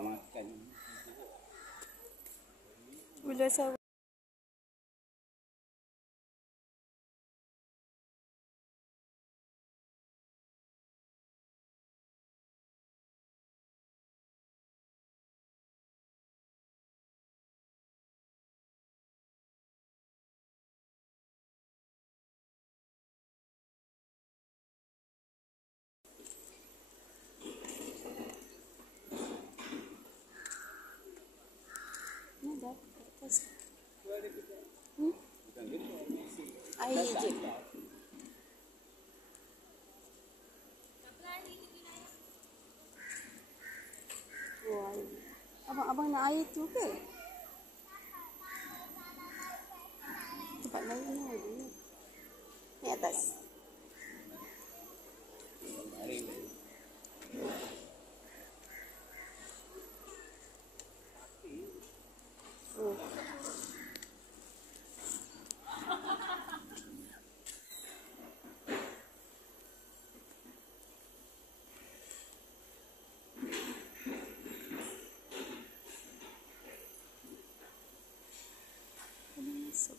makan. Ular sawah. Ni dah kat atas. Air je. Oh, air. Abang nak air tu ke? Tempat lain ni ada. Ni atas. Oh. Masuk.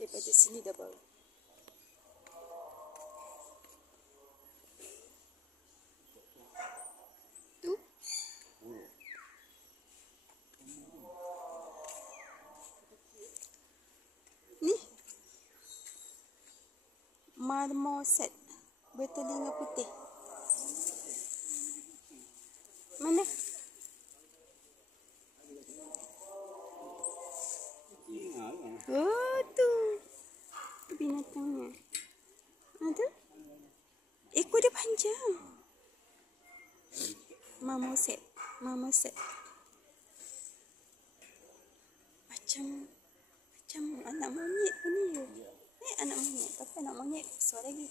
Daripada sini dah bau. Tu. Ni. Marmoset bertelinga putih. Mana? Oh, tu. Binatangnya. Ada? Ekor dia panjang. Marmoset. Marmoset. Macam anak monyet pun ni. Anak monyet. Tapi anak monyet besar lagi.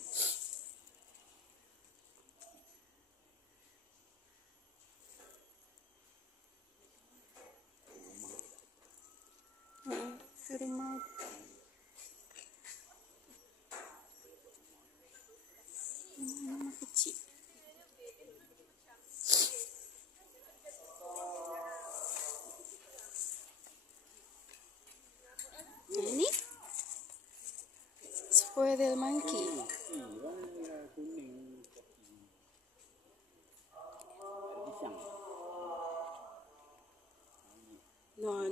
Rumah. Rumah kecil. Ini squirrel monkey.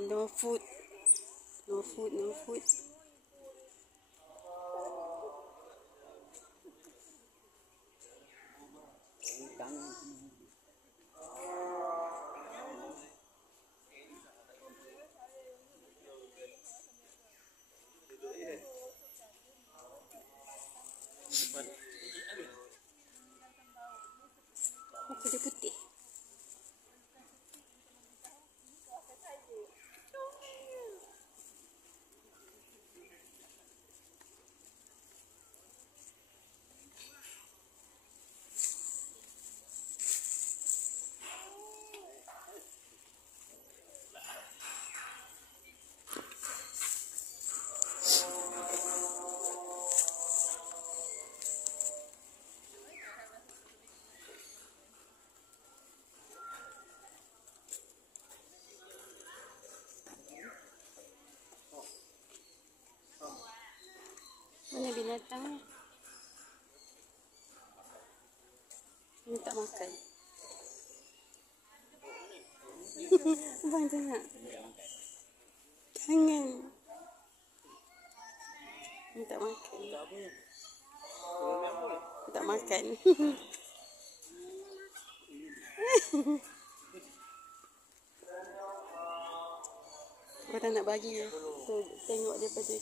No food. No food. Muka dia putih. Mana binatangnya? Ini tak makan. Abang tengok. Tangan. Minta makan. Tak makan. Orang nak bagi. So, tengok daripada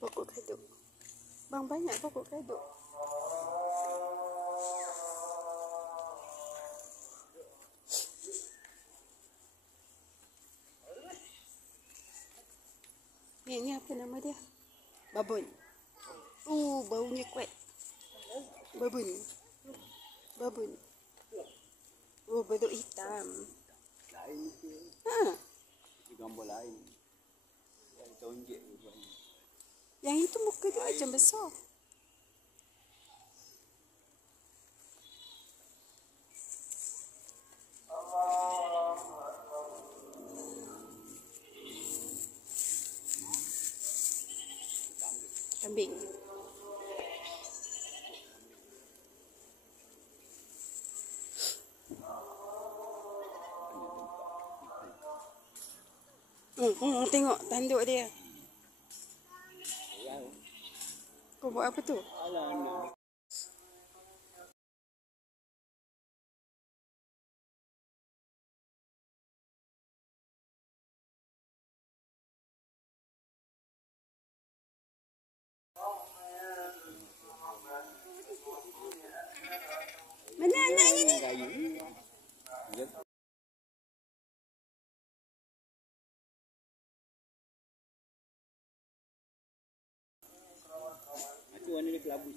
pokok kaduk. Bang, banyak pokok kaduk. Ni apa nama dia? Babon. Baunya kuat. Babon. Babon. Beduk hitam. Lain ke? Ha. Gambar lain. Yang tonjek tu. Yang itu muka dia macam besar. Kambing. Tengok tanduk dia. Kau buat apa tu? Mana anaknya ni? Itu warna dia kelabu.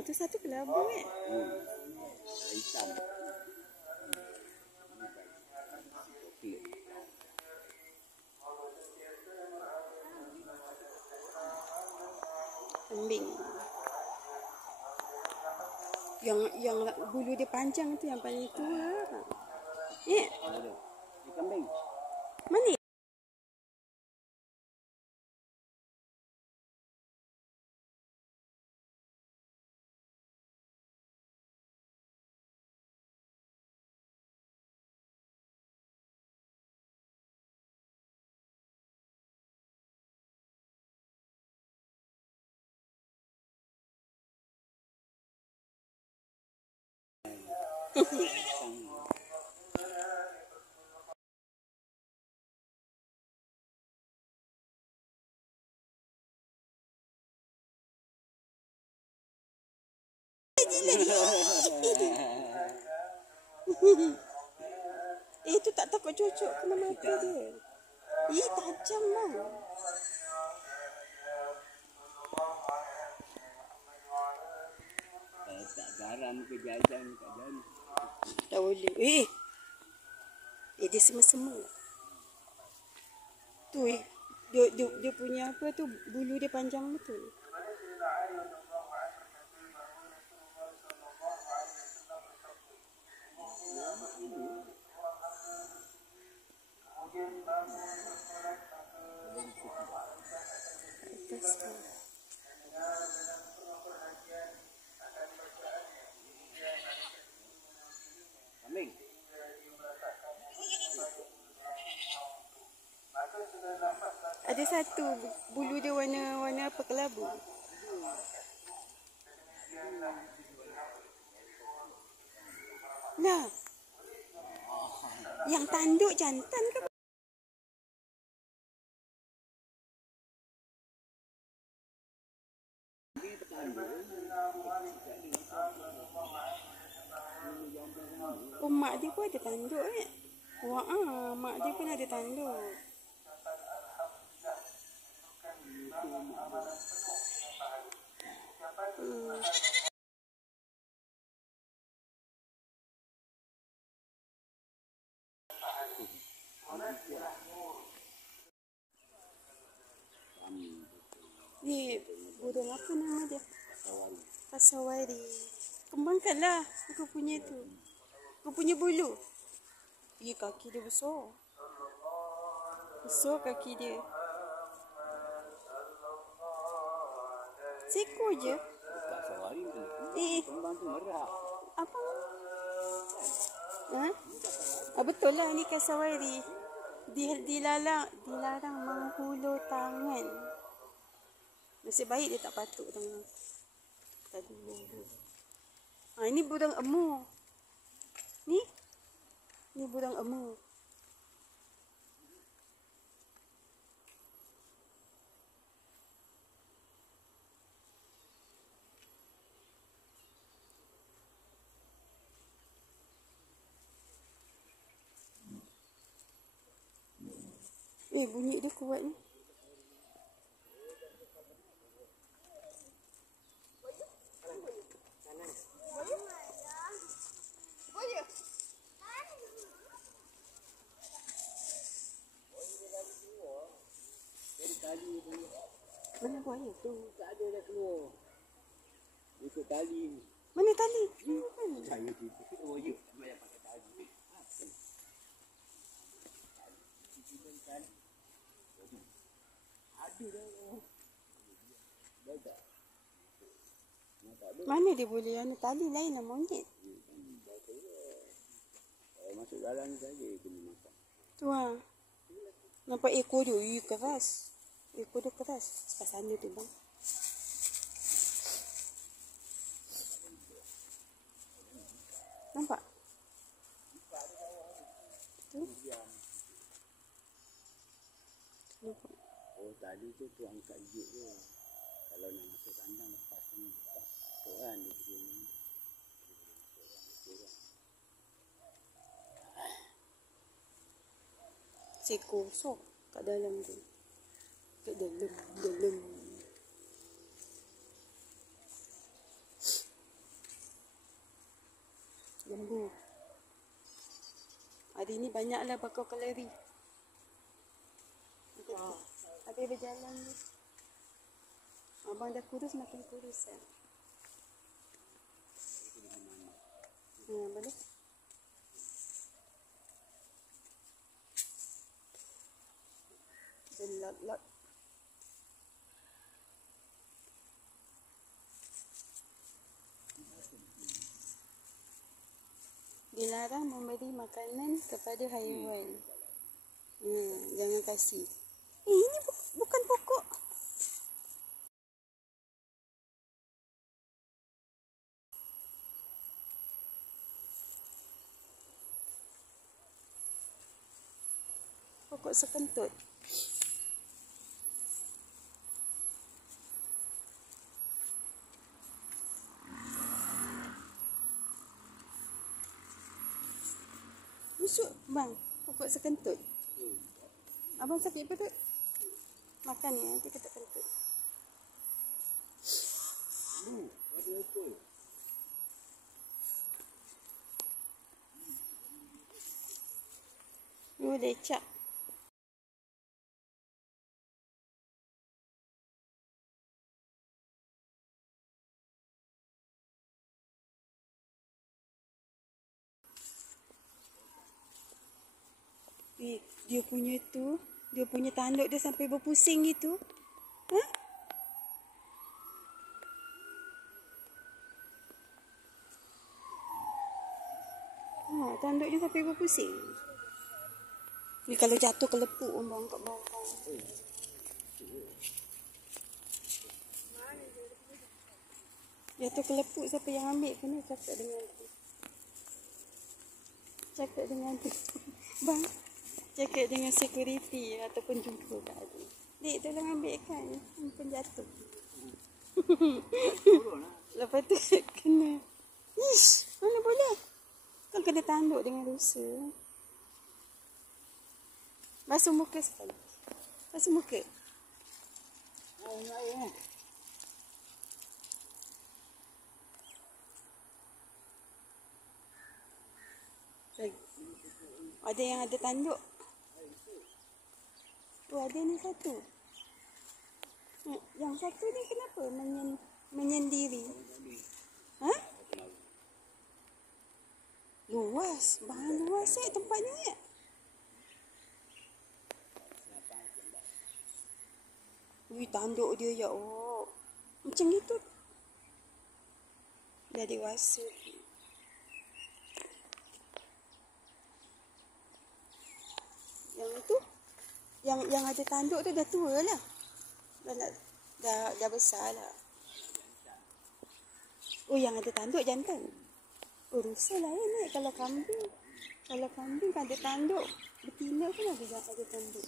Tu satu kelabu kan? Hitam. Okey. Kambing. Yang bulu dia panjang tu yang paling tua. Ya. Ada. Ni kambing. Mana? Itu tak takut cucuk kena mata dia. Tajam lah. Tak garam ke jajan kat dalam. Tak boleh. Dia semua-semua. Tu dia punya apa tu, bulu dia panjang betul. Kambing. Ada satu bulu dia warna apa, kelabu. Nah. Yang tanduk jantan ke? Mak dia pun ada tanduk kan? Mak dia pun ada tanduk. Ni burung apa nama dia? Kasawari. Kembangkanlah aku punya tu. Aku punya bulu. Kaki dia besar. Besar kaki dia. Seekor je. Tak sehari tu. Eh, Kembang tu merah. apa? Ha? Betul lah ni kasawari. Dilarang menghulur tangan. Nasib baik dia tak patuk tangan. Tadi. Ini burung emu. Ni burung emu. Bunyi dia kuat ni. Mana buaya tu? Tak ada dah keluar. Ikut tali. Mana tali? Saya tipu. Oh, ya. Banyak pakai tali. Ada dah. Mana dia boleh? Tali lain lah monyet. Masuk dalam ni saja kena makan. Tu lah. Nampak ekor dia? Keras. Ekor dia keras. Sekat sana tu bang. Nampak? Tu? Nampak? Oh, tadi tu angkat juk tu. Kalau nak masuk kandang lepas ni tak tu kan dia begini. Seekor sok kat dalam tu. Kat dalam. Lembu. Hari ni banyaklah bakar kalori. Habis berjalan ni. Abang dah kurus makin kurus kan. Boleh. Lot. Dilarang memberi makanan kepada haiwan. Jangan kasih. Ini bukan pokok. Pokok sekentut. Busuk bang, pokok sekentut. Abang sakit perut? Makan ni nanti kita kentut. Ada apa? Lecak. Dia punya tanduk dia sampai berpusing gitu. Tanduk dia sampai berpusing. Ni kalau jatuh kelepuk bang kat bawah. Jatuh kelepuk siapa yang ambil kena cakap dengan tu. Bang, cakap dengan security ataupun jumpa kat dia. Dek, tolong ambilkan. Pun jatuh. Lepas tu kena. Ish, mana boleh? Kan kena tanduk dengan dosa. Basuh muka sekali. Basuh muka. Ada yang ada tanduk. Ada ni satu. Yang satu ni kenapa menyendiri? Luas. Bahan luas tempatnya. Ui, tanduk dia ya Allah. Macam gitu. Dah dewasa. Yang itu, yang ada tanduk tu dah tua lah. Dah besar lah. Oh, yang ada tanduk jantan. Oh, rusa lah ni kalau kambing. Kalau kambing ada tanduk. Betina pun ada tanduk.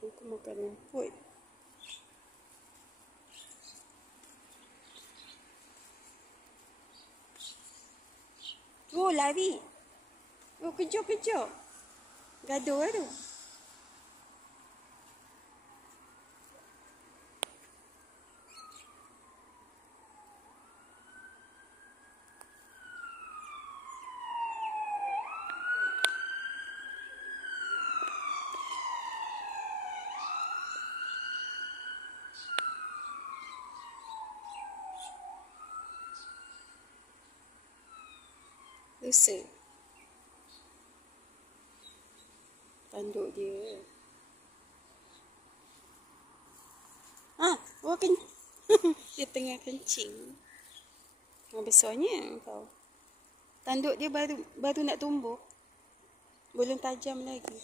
Itu makan rumput. Oh, lari. Oh, kejar. Gaduh tu. Rusa. Tanduk dia. Dia tengah kencing. Besarnya kau. Tanduk dia baru nak tumbuh. Belum tajam lagi.